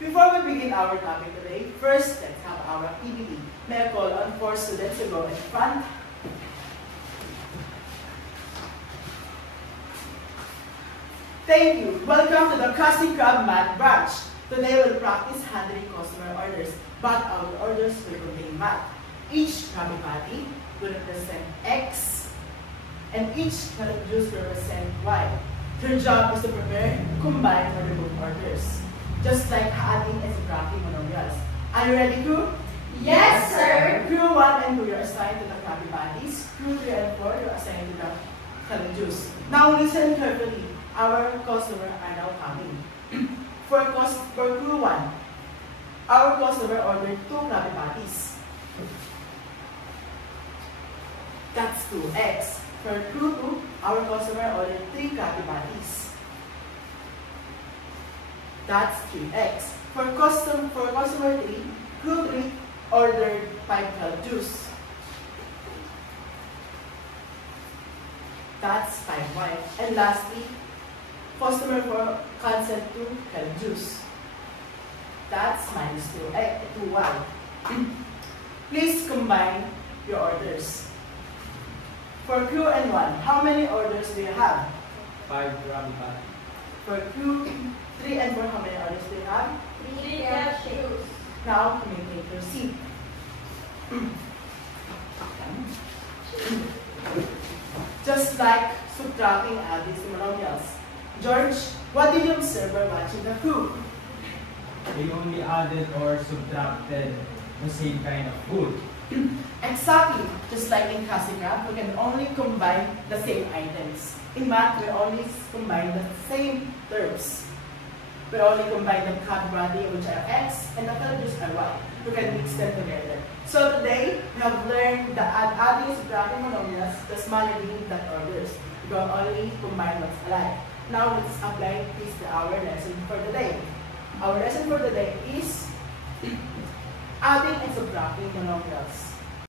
Before we begin our topic today, first let's have our activity. May I call on 4 students to go in front. Thank you. Welcome to the Krusty Krab Math branch. Today we'll practice handling customer orders, but our orders will contain math. Each Krabby Patty will represent X, and each Krabby Juice will represent Y. Your job is to prepare, combine, or remove orders, just like adding and subtracting monomials. Are you ready, crew? Yes, sir. Crew 1 and 2, you're assigned to the Krabby Patties. Crew 3 and 4, you're assigned to the Krabby Juice. Now listen carefully. Our customer are now coming. For crew 1, our customer ordered 2 Krabby Patties. That's 2x. For crew 2, our customer ordered 3 Krabby Patties. That's 3x. For customer 3, crew 3 ordered 5 Krabby Juice. That's 5y. And lastly, customer 4 canceled 2 Krabby Juice. That's minus 2y. Please combine your orders. For crew and 1, how many orders do you have? 5 Krabby Patty. For crew 3 and 4, how many orders do you have? 3 Krabby Juice. Now, communicate your seat. Just like subtracting adding monomials. George, what did you observe while watching the crew? They only added or subtracted the same kind of food. Exactly. Just like in Krusty Krab, we can only combine the same items. In math, we only combine the same terms. We only combine the Krabby Patty, which are X, and the Krabby Juice are Y. We can mix them together. So today, we have learned that adding and subtracting monomials does not mean that orders. We can only combine what's alike. Now let's apply this to our lesson for today. Our lesson for today is adding and subtracting monomials.